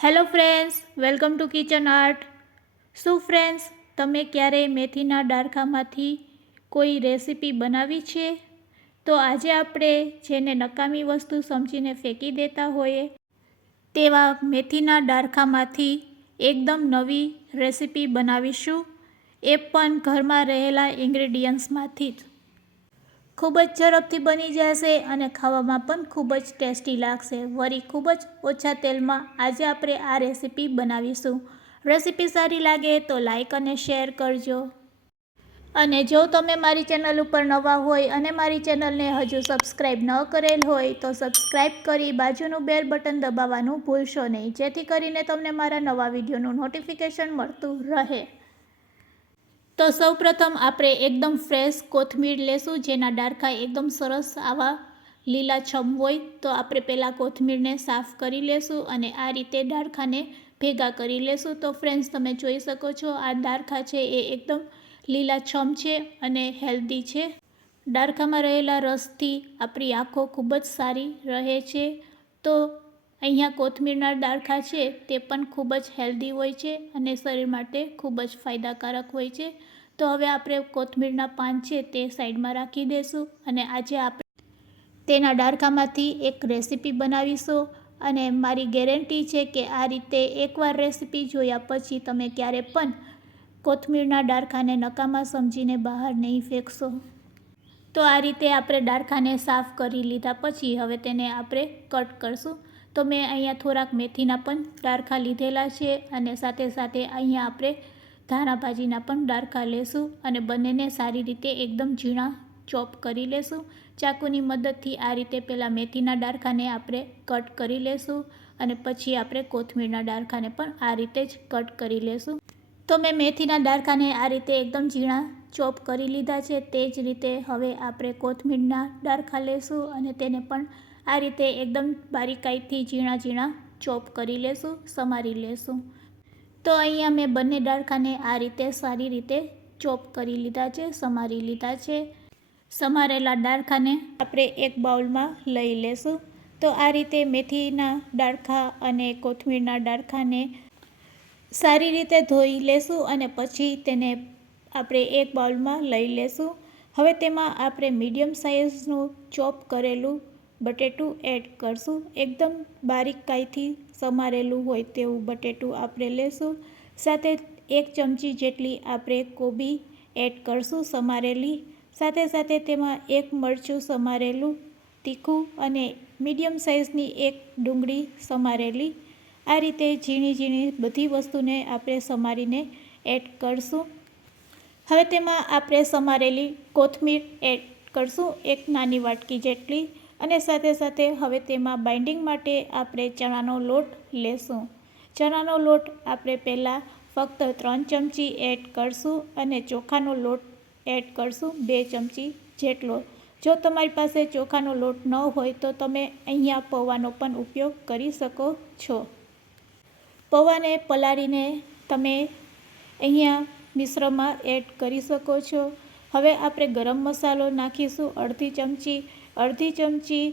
Hello friends, welcome to kitchen art. શું friends, તમે ક્યારેય મેથીના ડાળખામાંથી કોઈ રેસીપી બનાવી છે? તો આજે આપણે જેને નકામી વસ્તુ સમજીને ફેંકી દેતા હોઈએ તેવા મેથીના ડાળખામાંથી એકદમ નવી રેસીપી બનાવીશું, એ પણ ઘરમાં રહેલા ઇન્ગ્રેડિયન્ટ્સમાંથી જ. ખૂબ જ ઝડપથી બની જશે અને ખાવામાં પણ ખૂબ જ ટેસ્ટી લાગશે. વળી ખૂબ જ ઓછા તેલમાં આજે આપણે આ રેસીપી બનાવીશું. રેસીપી સારી લાગે તો લાઈક અને શેર કરજો. અને જો તમે મારી ચેનલ ઉપર નવા હોય અને મારી ચેનલને હજુ સબસ્ક્રાઈબ ન કરેલ હોય તો સબસ્ક્રાઈબ કરી બાજુનું બેલ બટન દબાવવાનું ભૂલશો નહીં, જેથી કરીને તમને મારા નવા વિડીયોનું નોટિફિકેશન મળતું રહે. તો સૌપ્રથમ આપણે એકદમ ફ્રેશ કોથમીર લેશું, જેના ડાળખા એકદમ સરસ આવા લીલાછમ હોય. તો આપણે પહેલાં કોથમીરને સાફ કરી લેશું અને આ રીતે ડાળખાને ભેગા કરી લેશું. તો ફ્રેન્ડ્સ, તમે જોઈ શકો છો આ ડાળખા છે એ એકદમ લીલાછમ છે અને હેલ્ધી છે. ડાળખામાં રહેલા રસથી આપણી આંખો ખૂબ જ સારી રહે છે. તો અહીંયા કોથમીરના ડાળખા છે તે પણ ખૂબ જ હેલ્ધી હોય છે અને શરીર માટે ખૂબ જ ફાયદાકારક હોય છે. તો હવે આપણે કોથમીરના પાન છે તે સાઈડમાં રાખી દઈશું અને આજે આપણે તેના ડાળખામાંથી એક રેસીપી બનાવીશું. અને મારી ગેરંટી છે કે આ રીતે એકવાર રેસીપી જોયા પછી તમે ક્યારે પણ કોથમીરના ડાળખાને નકામા સમજીને બહાર નહીં ફેંકશો. તો આ રીતે આપણે ડાળખાને સાફ કરી લીધા પછી હવે તેને આપણે કટ કરશું. તો મેં અહીંયા થોડાક મેથીના પણ ડાળખા લીધેલા છે અને સાથે સાથે અહીંયા આપણે ધાણા ભાજીના પણ ડાળખા લેશું અને બંનેને સારી રીતે એકદમ ઝીણા ચોપ કરી લેશું. ચાકુની મદદથી આ રીતે પહેલાં મેથીના ડાળખાને આપણે કટ કરી લેશું અને પછી આપણે કોથમીરના ડાળખાને પણ આ રીતે જ કટ કરી લેશું. તો મેં મેથીના ડાળખાને આ રીતે એકદમ ઝીણા ચોપ કરી લીધા છે. તે જ રીતે હવે આપણે કોથમીરના ડાળખા લેશું અને તેને પણ આ રીતે એકદમ બારીકાઈથી ઝીણા ઝીણા ચોપ કરી લેશું, સમારી લેશું. તો અહીંયા મેં બંને ડાળખાને આ રીતે સારી રીતે ચોપ કરી લીધા છે, સમારી લીધા છે. સમારેલા ડાળખાને આપણે એક બાઉલમાં લઈ લેશું. તો આ રીતે મેથીના ડાળખા અને કોથમીરના ડાળખાને સારી રીતે ધોઈ લેશું અને પછી તેને આપણે એક બાઉલમાં લઈ લેશું. હવે તેમાં આપણે મીડિયમ સાઇઝનું ચોપ કરેલું બટેટું એડ કરશું. એકદમ બારીકાઈથી સમારેલું હોય તેવું બટેટું આપણે લેશું. સાથે 1 ચમચી જેટલી આપણે કોબી એડ કરશું સમારેલી. સાથે સાથે તેમાં 1 મરચું સમારેલું તીખું અને મીડિયમ સાઇઝની 1 ડુંગળી સમારેલી. આ રીતે ઝીણી ઝીણી બધી વસ્તુને આપણે સમારીને એડ કરશું. હવે તેમાં આપણે સમારેલી કોથમીર એડ કરશું, 1 નાની વાટકી જેટલી. અને સાથે સાથે હવે તેમાં બાઇન્ડિંગ માટે આપણે ચણાનો લોટ લેશું. ચણાનો લોટ આપણે પહેલાં ફક્ત 3 ચમચી એડ કરશું અને ચોખાનો લોટ એડ કરશું 2 ચમચી જેટલો. જો તમારી પાસે ચોખાનો લોટ ન હોય તો તમે અહીંયા પૌવાનો પણ ઉપયોગ કરી શકો છો. પૌવાને પલાળીને તમે અહીંયા મિશ્રણમાં એડ કરી શકો છો. હવે આપણે ગરમ મસાલો નાખીશું અડધી ચમચી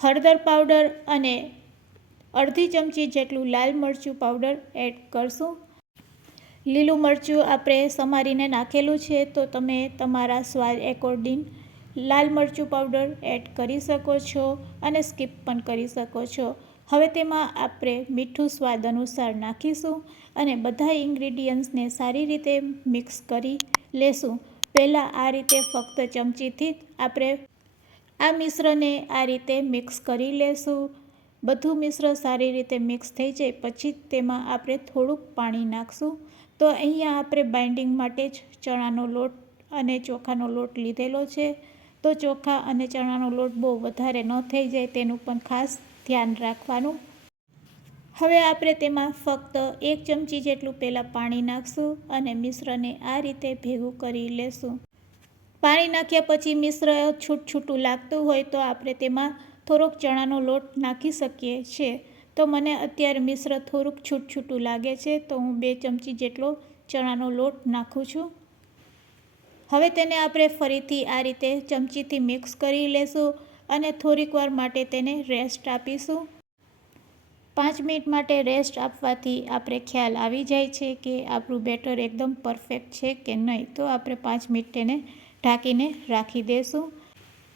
હળદર પાવડર અને અડધી ચમચી જેટલું લાલ મરચું પાવડર એડ કરશું. લીલું મરચું આપણે સમારીને નાખેલું છે તો તમે તમારા સ્વાદ એકોર્ડિંગ લાલ મરચું પાવડર એડ કરી શકો છો અને સ્કીપ પણ કરી શકો છો. હવે તેમાં આપણે મીઠું સ્વાદ અનુસાર નાખીશું અને બધા ઇન્ગ્રેડિયન્ટ્સને સારી રીતે મિક્સ કરી લેશું. પહેલાં આ રીતે ફક્ત ચમચીથી જ આપણે આ મિશ્રણને આ રીતે મિક્સ કરી લેશું. બધું મિશ્રણ સારી રીતે મિક્સ થઈ જાય પછી તેમાં આપણે થોડુંક પાણી નાખશું. તો અહીંયા આપણે બાઇન્ડિંગ માટે જ ચણાનો લોટ અને ચોખાનો લોટ લીધેલો છે. તો ચોખા અને ચણાનો લોટ બહુ વધારે ન થઈ જાય તેનું પણ ખાસ ધ્યાન રાખવાનું. હવે આપણે તેમાં ફક્ત 1 ચમચી જેટલું પહેલાં પાણી નાખશું અને મિશ્રણને આ રીતે ભેગું કરી લેશું. પાણી નાખ્યા પછી મિશ્રણ છૂટું લાગતું હોય તો આપણે તેમાં થોડોક ચણાનો લોટ નાખી શકીએ છીએ. તો મને અત્યારે મિશ્ર થોડુંક છૂટું લાગે છે તો હું 2 ચમચી જેટલો ચણાનો લોટ નાખું છું. હવે તેને આપણે ફરીથી આ રીતે ચમચીથી મિક્સ કરી લેશું અને થોડીક વાર માટે તેને રેસ્ટ આપીશું. 5 મિનિટ માટે રેસ્ટ આપવાથી આપણે ખ્યાલ આવી જાય છે કે આપણું બેટર એકદમ પરફેક્ટ છે કે નહીં. તો આપણે 5 મિનિટ તેને ઢાંકીને રાખી દઈશું.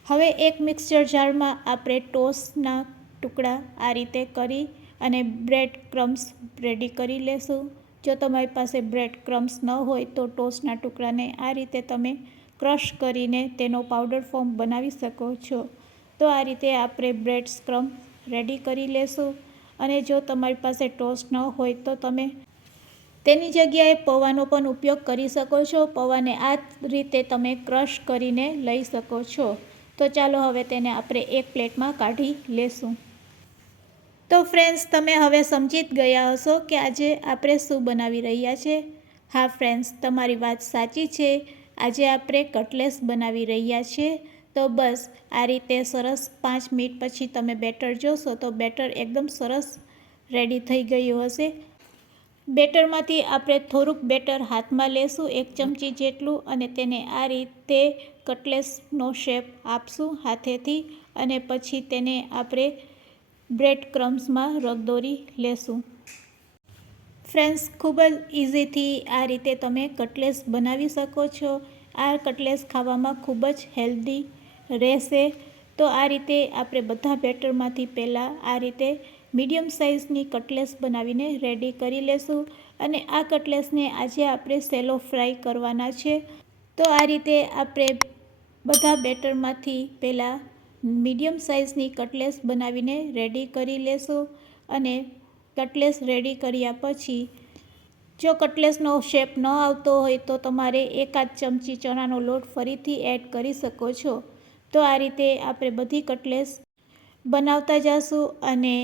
હવે એક મિક્સર જારમાં આપણે ટોસ્ટના ટુકડા આ રીતે કરી અને બ્રેડ ક્રમ્સ રેડી કરી લેશું. જો તમારી પાસે બ્રેડ ક્રમ્સ ન હોય તો ટોસ્ટના ટુકડાને આ રીતે તમે ક્રશ કરીને તેનો પાવડર ફોર્મ બનાવી શકો છો. તો આ રીતે આપણે બ્રેડ ક્રમ્સ રેડી કરી લેશું. અને જો તમારી પાસે ટોસ્ટ ન હોય તો તમે તેની જગ્યાએ પૌવાનો પણ ઉપયોગ કરી શકો છો. પૌવાને આ રીતે તમે ક્રશ કરીને લઈ શકો છો. તો ચાલો હવે તેને આપણે એક પ્લેટમાં કાઢી લેશું. તો ફ્રેન્ડ્સ, તમે હવે સમજી જ ગયા હશો કે આજે આપણે શું બનાવી રહ્યા છે. હા ફ્રેન્ડ્સ, તમારી વાત સાચી છે. આજે આપણે કટલેસ બનાવી રહ્યા છીએ. તો બસ આ રીતે સરસ 5 મિનિટ પછી તમે બેટર જોશો તો બેટર એકદમ સરસ રેડી થઈ ગયું હશે. બેટરમાંથી આપણે થોડુંક બેટર હાથમાં લેશું, 1 ચમચી જેટલું, અને તેને આ રીતે કટલેસનો શેપ આપશું હાથેથી. અને પછી તેને આપણે બ્રેડ ક્રમ્સમાં રગદોરી લેશું. ફ્રેન્ડ્સ, ખૂબ જ ઇઝીથી આ રીતે તમે કટલેસ બનાવી શકો છો. આ કટલેસ ખાવામાં ખૂબ જ હેલ્ધી રહેશે. તો આ રીતે આપણે બધા બેટરમાંથી પહેલાં આ રીતે મીડિયમ સાઇઝની કટલેસ બનાવીને રેડી કરી લેશું. અને આ કટલેસને આજે આપણે સેલો ફ્રાય કરવાના છે. તો આ રીતે આપણે બધા બેટરમાંથી પહેલાં મીડિયમ સાઇઝની કટલેસ બનાવીને રેડી કરી લેશું. અને કટલેસ રેડી કર્યા પછી જો કટલેસનો શેપ ન આવતો હોય તો તમારે 1 ચમચી ચણાનો લોટ ફરીથી એડ કરી શકો છો. તો આ રીતે આપણે બધી કટલેસ બનાવતા જઈશું અને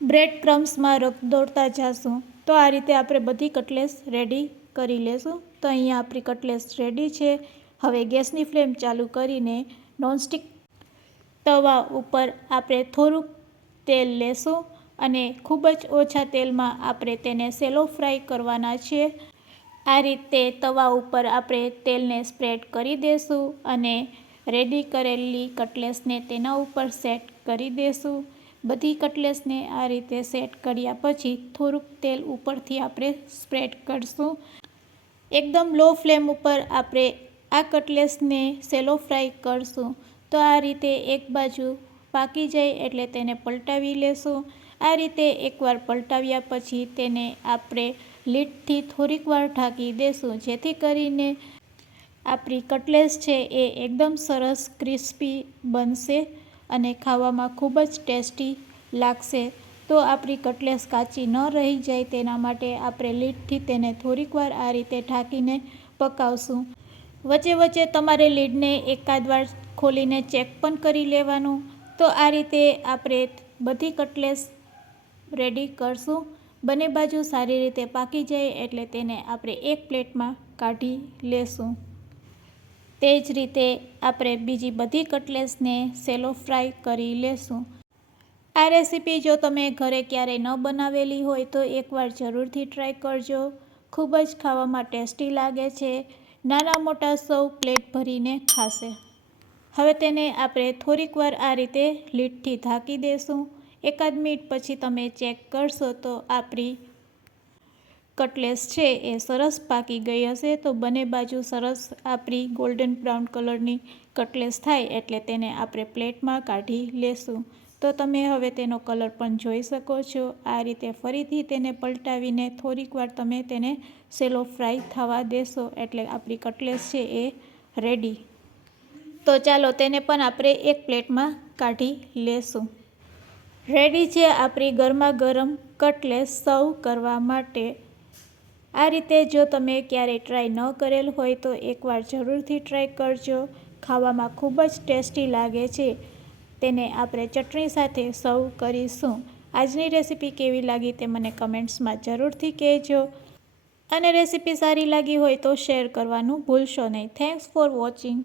બ્રેડ ક્રમ્સમાં રગદોળતા જઈશું. તો આ રીતે આપણે બધી કટલેસ રેડી કરી લેશું. તો અહીંયા આપણી કટલેસ રેડી છે. હવે ગેસની ફ્લેમ ચાલુ કરીને નોનસ્ટિક તવા ઉપર આપણે થોડુંક તેલ લેશું અને ખૂબ જ ઓછા તેલમાં આપણે તેને સેલો ફ્રાય કરવાના છે. આ રીતે તવા ઉપર આપણે તેલને સ્પ્રેડ કરી દઈશું અને રેડી કરેલી કટલેસને તેના ઉપર સેટ કરી દઈશું. બધી કટલેસને આ રીતે સેટ કર્યા પછી થોડુંક તેલ ઉપરથી આપણે સ્પ્રેડ કરીશું. એકદમ લો ફ્લેમ ઉપર આપણે આ કટલેસને સેલો ફ્રાય કરશું. તો આ રીતે એક બાજુ પાકી જાય એટલે તેને પલટાવી લેશું. આ રીતે એકવાર પલટાવ્યા પછી તેને આપણે લીડથી થોડીક વાર ઢાંકી દેશું, જેથી કરીને આપણી કટલેસ છે એ એકદમ સરસ ક્રિસ્પી બનશે અને ખાવામાં ખૂબ જ ટેસ્ટી લાગશે. તો આપણી કટલેસ કાચી ન રહી જાય તેના માટે આપણે લીડથી તેને થોડીક વાર આ રીતે ઢાંકીને પકાવશું. વચ્ચે વચ્ચે તમારે લીડને એકાદ વાર ખોલીને ચેક પણ કરી લેવાનું. તો આ રીતે આપણે બધી કટલેસ રેડી કરશું. બંને બાજુ સારી રીતે પાકી જાય એટલે તેને આપણે એક પ્લેટમાં કાઢી લેશું. તે જ રીતે આપણે બીજી બધી કટલેસને સેલો ફ્રાય કરી લેશું. આ રેસીપી જો તમે ઘરે ક્યારેય ન બનાવેલી હોય તો એકવાર જરૂરથી ટ્રાય કરજો. ખૂબ જ ખાવામાં ટેસ્ટી લાગે છે. નાના મોટા સૌ પ્લેટ ભરીને ખાશે. હવે તેને આપણે થોડીક વાર આ રીતે લીડથી ઢાંકી દઈશું. એકાદ મિનિટ પછી તમે ચેક કરશો તો આપણી કટલેસ છે એ સરસ પાકી ગઈ હશે. તો બંને બાજુ સરસ આપણી ગોલ્ડન બ્રાઉન કલરની કટલેસ થાય એટલે તેને આપણે પ્લેટમાં કાઢી લેશું. તો તમે હવે તેનો કલર પણ જોઈ શકો છો. આ રીતે ફરીથી તેને પલટાવીને થોડીક વાર તમે તેને સેલો ફ્રાય થવા દેશો એટલે આપણી કટલેસ છે એ રેડી. તો ચાલો તેને પણ આપણે એક પ્લેટમાં કાઢી લેશું. રેડી છે આપણી ગરમા ગરમ કટલેસ સર્વ કરવા માટે. આ રીતે જો તમે ક્યારેય ટ્રાય ન કરેલ હોય તો એકવાર જરૂરથી ટ્રાય કરજો. ખાવામાં ખૂબ જ ટેસ્ટી લાગે છે. તેને આપણે ચટણી સાથે સર્વ કરીશું. આજની રેસીપી કેવી લાગી તે મને કમેન્ટ્સમાં જરૂરથી કહેજો. અને રેસીપી સારી લાગી હોય તો શેર કરવાનું ભૂલશો નહીં. Thanks for watching.